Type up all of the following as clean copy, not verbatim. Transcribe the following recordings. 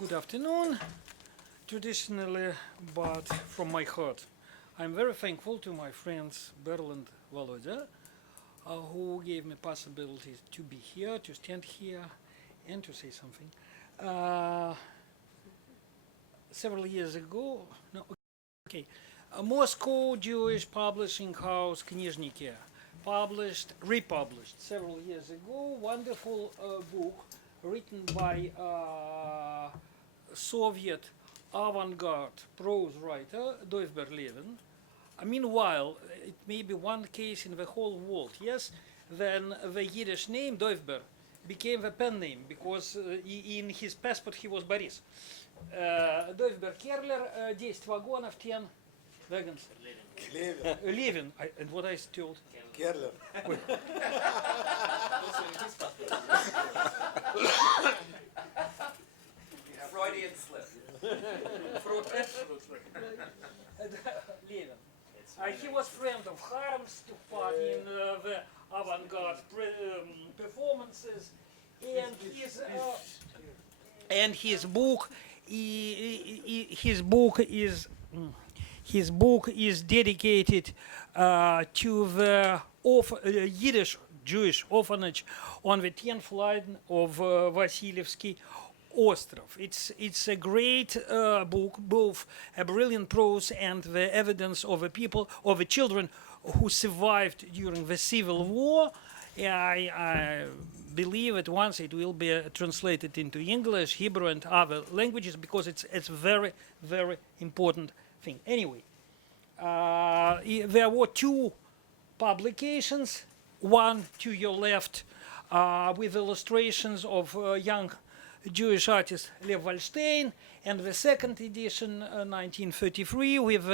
Good afternoon. Traditionally, but from my heart, I'm very thankful to my friends Berl and Volodya, who gave me possibility to be here, to stand here, and to say something. Several years ago, no, okay, Moscow Jewish Publishing House Knizhniki republished several years ago, wonderful book written by Soviet avant-garde prose writer Dovber Levin. Meanwhile, it may be one case in the whole world, yes, then the Yiddish name Dovber became the pen name because in his passport he was Boris. Dovber Kerler, 10 вагонов, 10 wagons. Levin. And what I told? Kerler. Freudian slip. Levin. He was friend of Harms, took part in the avant-garde performances, and his book is dedicated to the Yiddish Jewish orphanage on the 10th line of Vasilievsky Ostrov. It's a great book, both a brilliant prose and the evidence of the people, of the children who survived during the Civil War. I believe that once it will be translated into English, Hebrew, and other languages because it's very, very important thing. Anyway, there were two publications, one to your left with illustrations of young Jewish artist Lev Wallstein, and the second edition, 1933, with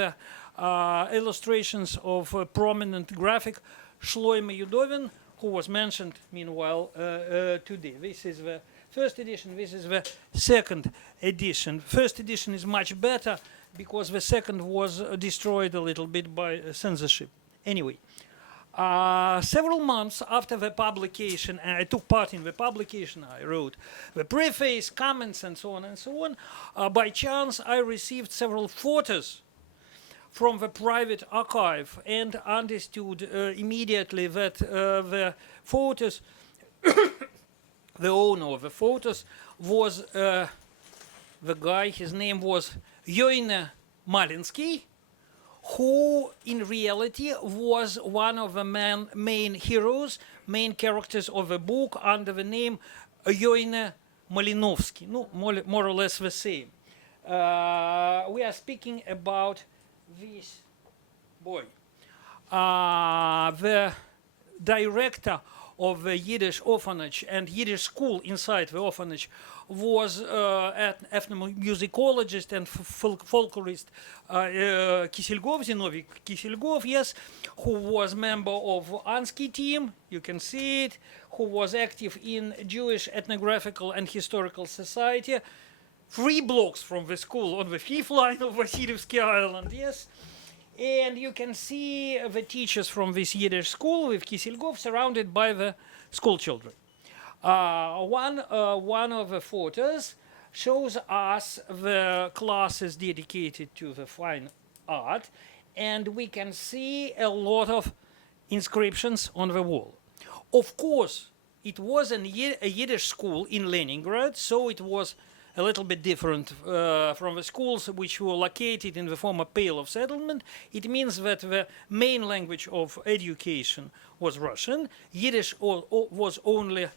illustrations of prominent graphic Shloime Yudovin, who was mentioned meanwhile today. This is the first edition, this is the second edition. First edition is much better because the second was destroyed a little bit by censorship. Anyway, several months after the publication, and I took part in the publication, I wrote the preface, comments, and so on, by chance I received several photos from the private archive and understood immediately that the photos, the owner of the photos was the guy, his name was Yoine Malinsky, who in reality was one of the main heroes, main characters of the book under the name Yoine Malinovsky, no, more or less the same. We are speaking about this boy. The director of the Yiddish orphanage and Yiddish school inside the orphanage was an ethnomusicologist and folklorist Kiselgov, Zinovy Kiselgov, yes, who was member of Ansky team, you can see it, who was active in Jewish Ethnographical and Historical Society, 3 blocks from the school on the 5th line of Vasilievsky Island, yes. And you can see the teachers from this Yiddish school with Kiselgov surrounded by the school children. One of the photos shows us the classes dedicated to the fine art, and we can see a lot of inscriptions on the wall. Of course, it was a Yiddish school in Leningrad, so it was a little bit different from the schools which were located in the former Pale of Settlement. It means that the main language of education was Russian. Yiddish was only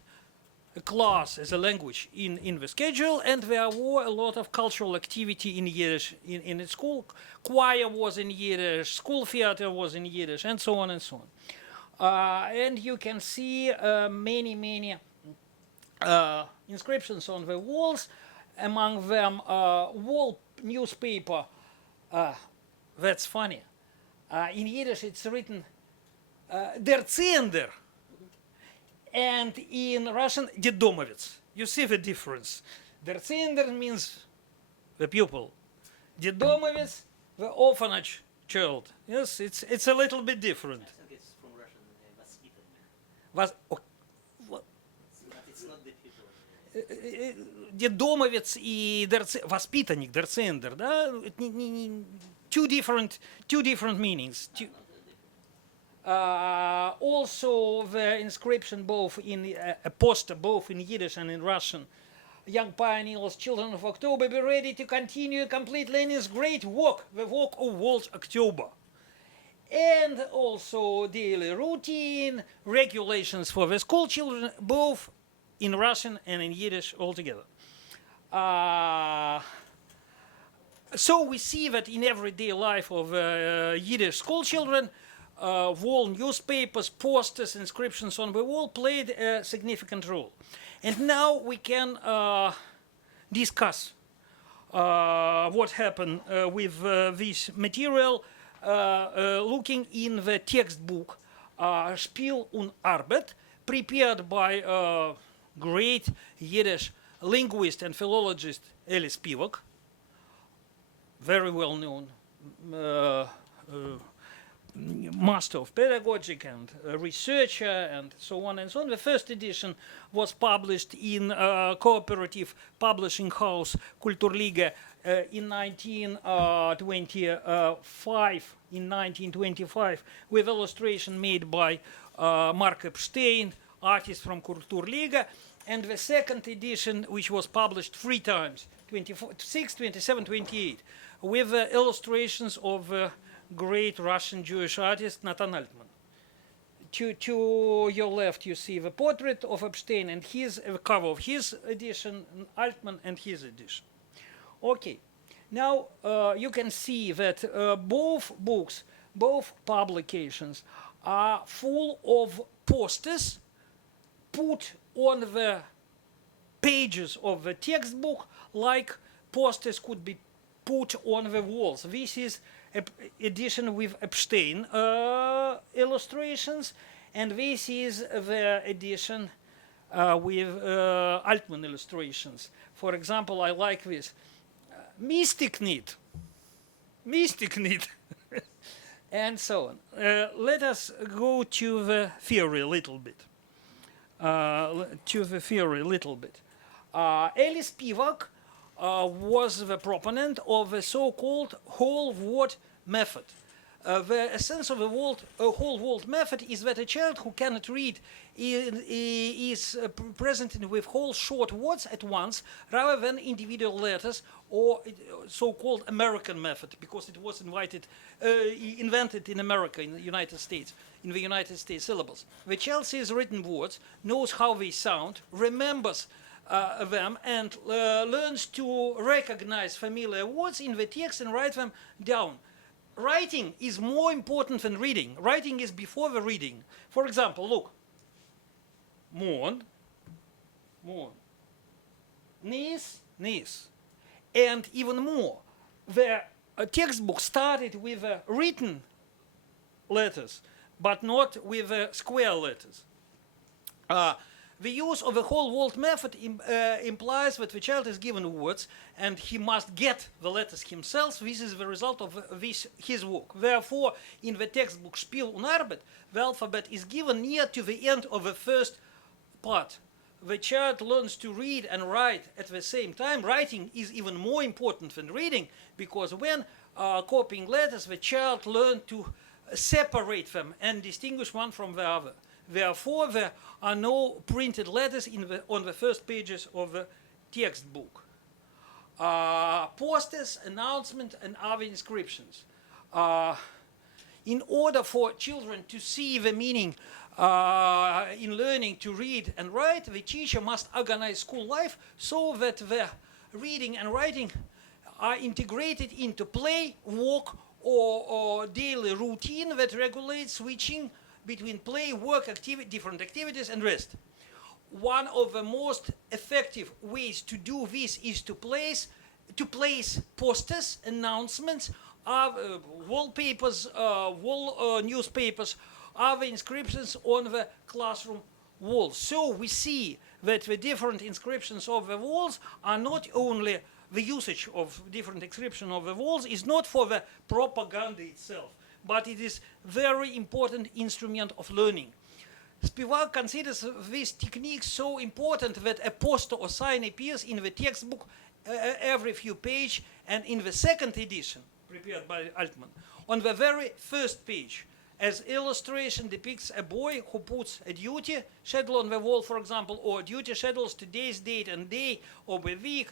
a class as a language in the schedule, and there were a lot of cultural activity in Yiddish in the school. Choir was in Yiddish, school theater was in Yiddish, and so on and so on. And you can see many inscriptions on the walls. Among them, wall newspaper. That's funny. In Yiddish, it's written Der Zehender, and in Russian, Dedomovets. You see the difference. Der Zehender means the pupil. Dedomovets, the orphanage child. Yes, it's a little bit different. I think it's from Russian, Vоспитанник. Okay. It's not the pupil. детдомовец и воспитанник, дерцендер, да? Two different meanings. Also, the inscription both in a poster, both in Yiddish and in Russian. Young pioneers, children of October, be ready to continue complete Lenin's great work, the work of World October. And also daily routine, regulations for the school children, both in Russian and in Yiddish altogether. So we see that in everyday life of Yiddish school children, wall newspapers, posters, inscriptions on the wall played a significant role. And now we can discuss what happened with this material, looking in the textbook Spiel und Arbeit, prepared by great Yiddish linguist and philologist Elie Spivak, very well known master of pedagogy and researcher and so on and so on. The first edition was published in cooperative publishing house Kulturliga in 1925, with illustration made by Mark Epstein, artist from Kulturliga, and the second edition, which was published 3 times, 26, 27, 28, with illustrations of great Russian Jewish artist Natan Altman. To your left, you see the portrait of Epstein and his cover of his edition, Altman and his edition. Okay, now you can see that both books, both publications, are full of posters put on the pages of the textbook, like posters could be put on the walls. This is edition with Epstein illustrations, and this is the edition with Altman illustrations. For example, I like this. Mystic need, and so on. Let us go to the theory a little bit. Elie Spivak was the proponent of the so-called whole word method. The essence of the whole word method is that a child who cannot read is presented with whole short words at once rather than individual letters, or so-called American method, because it was invented in America, in the United States, in the United States syllabus. The child sees written words, knows how they sound, remembers them, and learns to recognize familiar words in the text and write them down. Writing is more important than reading. Writing is before the reading. For example, look. Morn. Nis. And even more, the textbook started with written letters, but not with square letters. The use of the whole word method implies that the child is given words and he must get the letters himself. This is the result of his work. Therefore, in the textbook Spiel und Arbeit, the alphabet is given near to the end of the first part. The child learns to read and write at the same time. Writing is even more important than reading, because when copying letters, the child learns to separate them and distinguish one from the other. Therefore, there are no printed letters on the first pages of the textbook. Posters, announcements, and other inscriptions. In order for children to see the meaning in learning to read and write, the teacher must organize school life so that the reading and writing are integrated into play, work, or daily routine that regulates switching between play, work, different activities, and rest. One of the most effective ways to do this is to place posters, announcements, wallpapers, wall newspapers, other inscriptions on the classroom walls. So we see that the different inscriptions of the walls are not only the usage of different inscriptions of the walls is not for the propaganda itself, but it is very important instrument of learning. Spivak considers this technique so important that a poster or sign appears in the textbook every few pages, and in the second edition, prepared by Altman, on the very first page, as illustration depicts a boy who puts a duty schedule on the wall, for example, or duty schedules, today's date and day of the week,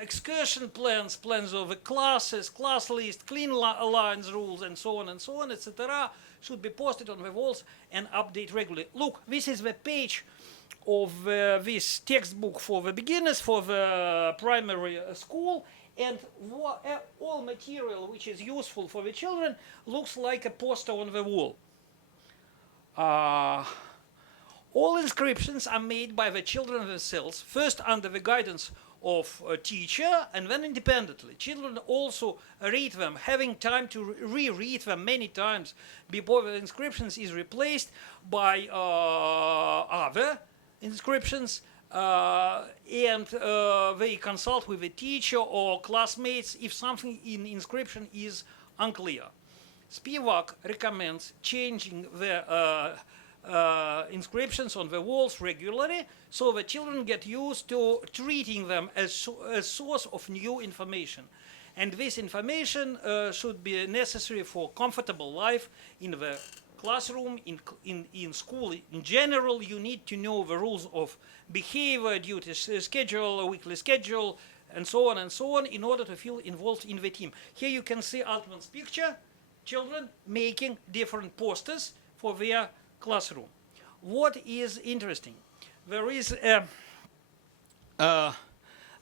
excursion plans, plans of the classes, class list, clean lines rules, and so on, etc., should be posted on the walls and update regularly. Look, this is the page of this textbook for the beginners, for the primary school, and all material which is useful for the children looks like a poster on the wall. All inscriptions are made by the children themselves, first under the guidance of a teacher and then independently. Children also read them, having time to reread them many times before the inscriptions is replaced by other inscriptions, and they consult with the teacher or classmates if something in inscription is unclear. Spivak recommends changing the inscriptions on the walls regularly, so the children get used to treating them as a source of new information. And this information should be necessary for comfortable life in the classroom, in school. In general, you need to know the rules of behavior, duty schedule, weekly schedule, and so on, in order to feel involved in the team. Here you can see Altman's picture, children making different posters for their classroom. What is interesting? There is a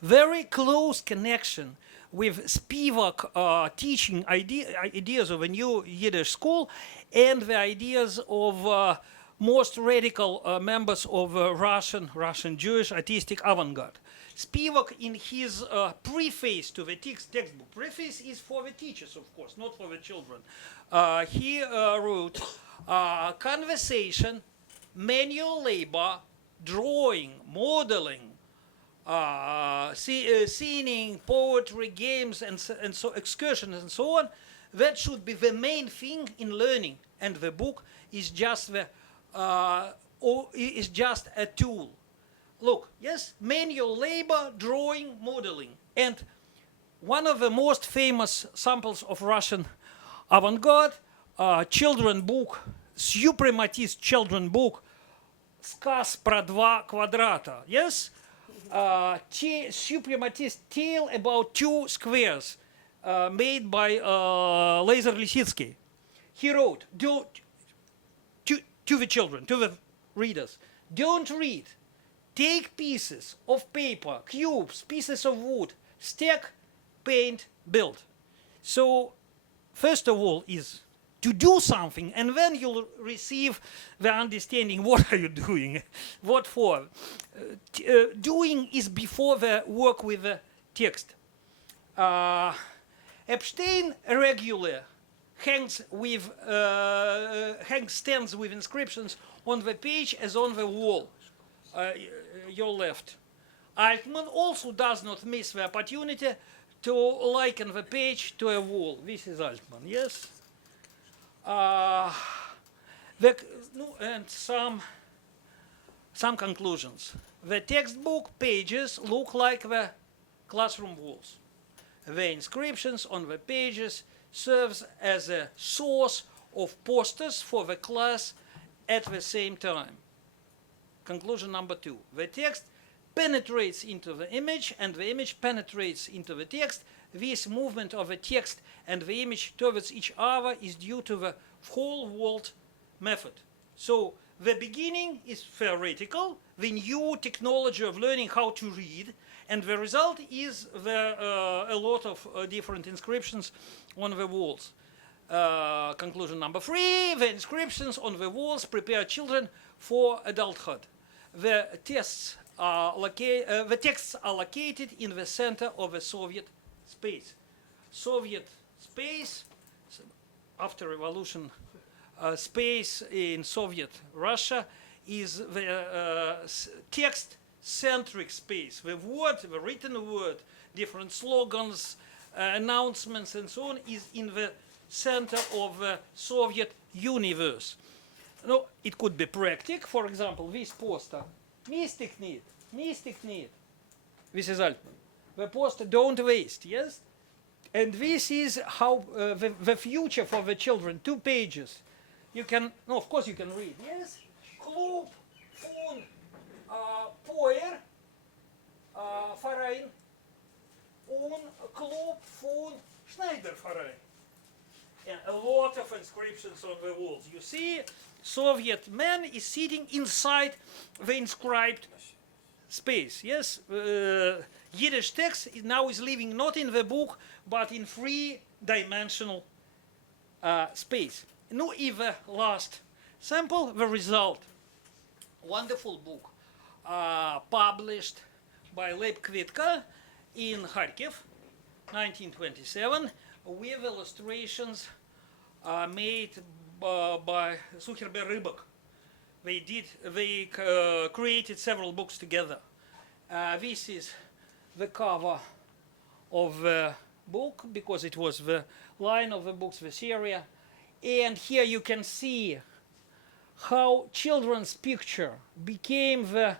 very close connection with Spivak teaching ideas of a new Yiddish school and the ideas of most radical members of Russian Jewish artistic avant-garde. Spivak, in his preface to the textbook, preface is for the teachers, of course, not for the children. He wrote, conversation, manual labor, drawing, modeling, singing, poetry, games, and so excursions, and so on. That should be the main thing in learning, and the book is just is just a tool. Look, yes, manual labor, drawing, modeling, and one of the most famous samples of Russian avant-garde, children book, suprematist children book, Skaz про два квадрата, yes? Suprematist tale about two squares made by Lazar Lisitsky. He wrote to the children, to the readers, don't read. Take pieces of paper, cubes, pieces of wood, stack, paint, build. So, first of all is to do something, and then you'll receive the understanding, what are you doing, what for. Doing is before the work with the text. Epstein regularly hangs stands with inscriptions on the page as on the wall, your left. Altman also does not miss the opportunity to liken the page to a wall. This is Altman, yes? And some conclusions. The textbook pages look like the classroom walls. The inscriptions on the pages serves as a source of posters for the class at the same time. Conclusion number 2. The text penetrates into the image, and the image penetrates into the text. This movement of the text and the image towards each other is due to the whole world method. So the beginning is theoretical, the new technology of learning how to read, and the result is a lot of different inscriptions on the walls. Conclusion number 3, the inscriptions on the walls prepare children for adulthood. The texts are located in the center of the Soviet space. Soviet space, after revolution, space in Soviet Russia is the text-centric space. The word, the written word, different slogans, announcements, and so on, is in the center of the Soviet universe. no, it could be practical. For example, this poster, mystic need. This is Altman. The poster don't waste, yes? And this is how the future for the children, 2 pages. You can, no, of course you can read, yes? Club von Poer Verein und Club von Schneiderverein. And a lot of inscriptions on the walls. You see, Soviet man is sitting inside the inscribed space. Yes, Yiddish text now is living not in the book, but in 3-dimensional space. Now, if the last sample, the result. Wonderful book, published by Leib Kvitka in Kharkiv, 1927, with illustrations made by Sucherber Rybak. They created several books together. This is the cover of the book, because it was the line of the books, the series. And here you can see how children's picture became the,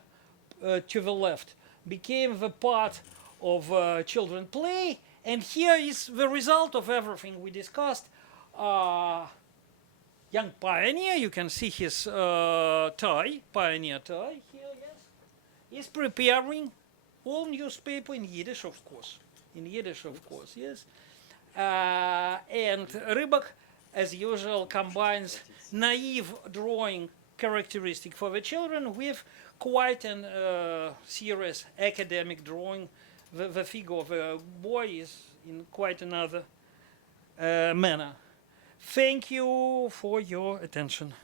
to the left, became the part of children play. And here is the result of everything we discussed. Young pioneer, you can see his tie, pioneer tie here, yes. He's preparing all newspaper in Yiddish, of course. In Yiddish, of course, yes. And Rybak, as usual, combines naive drawing characteristic for the children with quite a serious academic drawing. The figure of a boy is in quite another manner. Thank you for your attention.